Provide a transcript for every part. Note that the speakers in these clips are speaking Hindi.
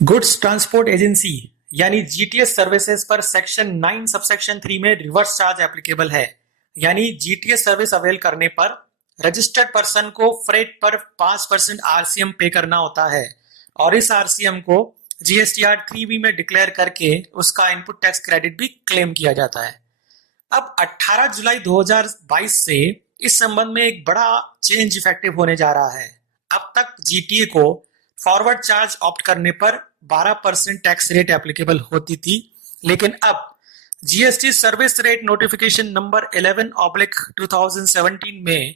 गुड्स ट्रांसपोर्ट एजेंसी यानी जीटीएस सर्विसेज पर सेक्शन 9 सबसेक्शन 3 में रिवर्स चार्ज एप्लीकेबल है। यानी जीटीएस सर्विस अवेल करने पर रजिस्टर्ड पर्सन को फ्रेट पर 5% आरसीएम पे करना होता है और इस आरसीएम को जीएसटीआर 3B में डिक्लेयर करके उसका इनपुट टैक्स क्रेडिट भी क्लेम किया जाता है। अब 18 जुलाई 2022 से इस संबंध में एक बड़ा चेंज इफेक्टिव होने जा रहा है। अब तक जीटीए को फॉरवर्ड चार्ज ऑप्ट करने पर 12% टैक्स रेट एप्लीकेबल होती थी, लेकिन अब GST service rate notification number 11/2017 में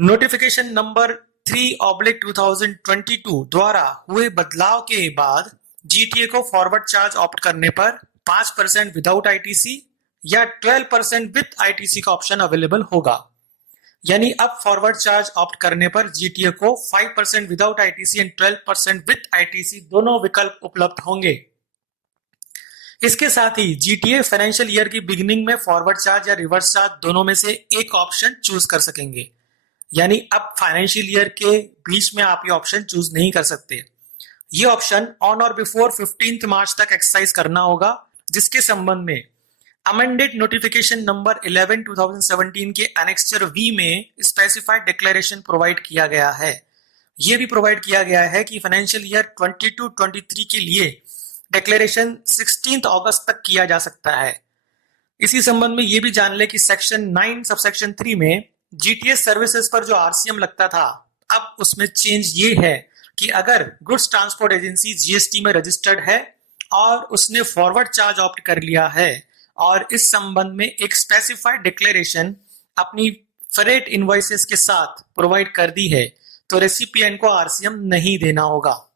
नोटिफिकेशन नंबर 3/2022 द्वारा हुए बदलाव के बाद जीटीए को फॉरवर्ड चार्ज ऑप्ट करने पर 5% विदाउट आईटीसी या 12% विद आईटीसी का ऑप्शन अवेलेबल होगा। यानी अब फॉरवर्ड चार्ज ऑप्ट करने पर जीटीए को 5% without ITC and 12% with ITC दोनों विकल्प उपलब्ध होंगे। इसके साथ ही जीटीए फाइनेंशियल ईयर की बिगिनिंग में फॉरवर्ड चार्ज या रिवर्स चार्ज दोनों में से एक ऑप्शन चूज कर सकेंगे। यानी अब फाइनेंशियल ईयर के बीच में आप ये ऑप्शन चूज नहीं कर सकते। ये ऑप्शन ऑन और बिफोर 15 मार्च तक एक्सरसाइज करना होगा, जिसके संबंध में अमेंडेड नोटिफिकेशन नंबर 11/2017 के एनेक्स्चर वी में स्पेसिफाइड डिक्लेरेशन प्रोवाइड किया गया है। यह भी प्रोवाइड किया गया है कि फाइनेंशियल ईयर 22-23 के लिए डिक्लेरेशन 16 अगस्त तक किया जा सकता है। इसी संबंध में यह भी जान ले कि सेक्शन 9 सबसेक्शन 3 में जीटीएस सर्विसेज पर जो आरसीएम लगता था, अब उसमें चेंज ये है कि अगर गुड्स ट्रांसपोर्ट एजेंसी जीएसटी में रजिस्टर्ड है और उसने फॉरवर्ड चार्ज ऑप्ट कर लिया है और इस संबंध में एक स्पेसिफाइड डिक्लेरेशन अपनी फ्रेट इनवॉइसेस के साथ प्रोवाइड कर दी है, तो रेसिपिएंट को आरसीएम नहीं देना होगा।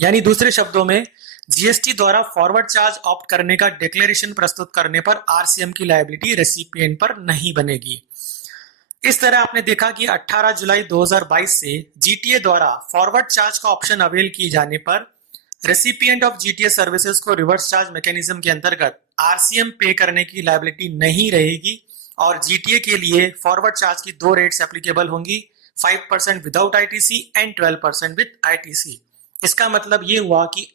यानी दूसरे शब्दों में जीएसटी द्वारा फॉरवर्ड चार्ज ऑप्ट करने का डिक्लेरेशन प्रस्तुत करने पर आरसीएम की लायबिलिटी रेसिपिएंट पर नहीं बनेगी। इस तरह आपने देखा कि 18 जुलाई 2022 से जीटीए द्वारा फॉरवर्ड चार्ज का ऑप्शन अवेल किए जाने पर रेसिपिएंट ऑफ जीटीएस सर्विसेज को रिवर्स चार्ज मैकेनिज्म के अंतर्गत आरसीएम पे करने की लायबिलिटी नहीं रहेगी और जीटीए के लिए फॉरवर्ड चार्ज की दो रेट्स एप्लीकेबल होंगी, 5% without ITC and 12% with ITC. इसका मतलब ये हुआ कि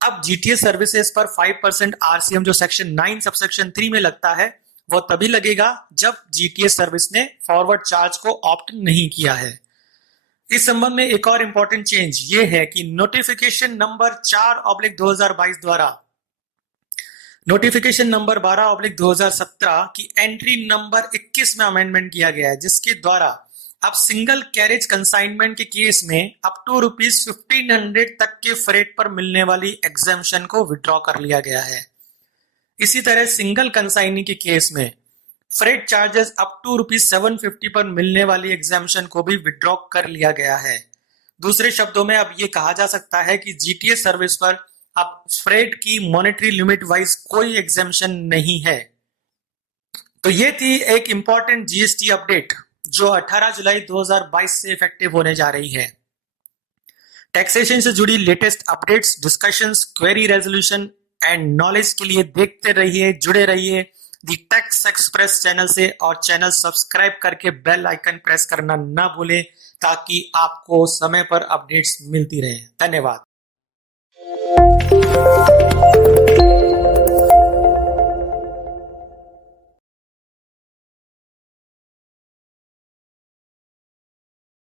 अब जीटीएस सर्विसेज पर 5% आरसीएम जो सेक्शन 9 सबसेक्शन 3 में लगता है, वो तभी लगेगा जब जीटीएस सर्विस ने फॉरवर्ड चार्ज को ऑप्ट नहीं किया है। इस संबंध में एक और इंपॉर्टेंट चेंज ये है कि नोटिफिकेशन नंबर 4/2022 द्वारा नोटिफिकेशन नंबर 12/2017 की एंट्री नंबर 21 में अमेंडमेंट किया गया है, जिसके द्वारा अब सिंगल कैरेज कंसाइनमेंट के केस में अप टू ₹1500 तक के फ्रेट पर मिलने वाली एग्जेम्पशन को विड्रॉ कर लिया गया है। इसी तरह सिंगल कंसाइनी के केस में फ्रेट चार्जेस अप टू ₹750 पर मिलने वाली एग्जेम्पशन को भी विड्रॉ कर लिया गया है। दूसरे शब्दों में अब ये कहा जा सकता है कि जीटीएस सर्विस पर अब फ्रेट की मॉनेटरी लिमिट वाइज कोई एग्जेम्पशन नहीं है। तो ये थी एक इंपॉर्टेंट जीएसटी अपडेट जो 18 जुलाई 2022 से इफेक्टिव होने जा रही है। टैक्सेशन से जुड़ी latest updates, discussions, query resolution and knowledge के लिए देखते रहिए, जुड़े रहिए दी टैक्स एक्सप्रेस चैनल से और चैनल सब्सक्राइब करके बेल आइकन प्रेस करना ना भूलें ताकि आपको समय पर अपडेट्स मिलती रहे। धन्यवाद।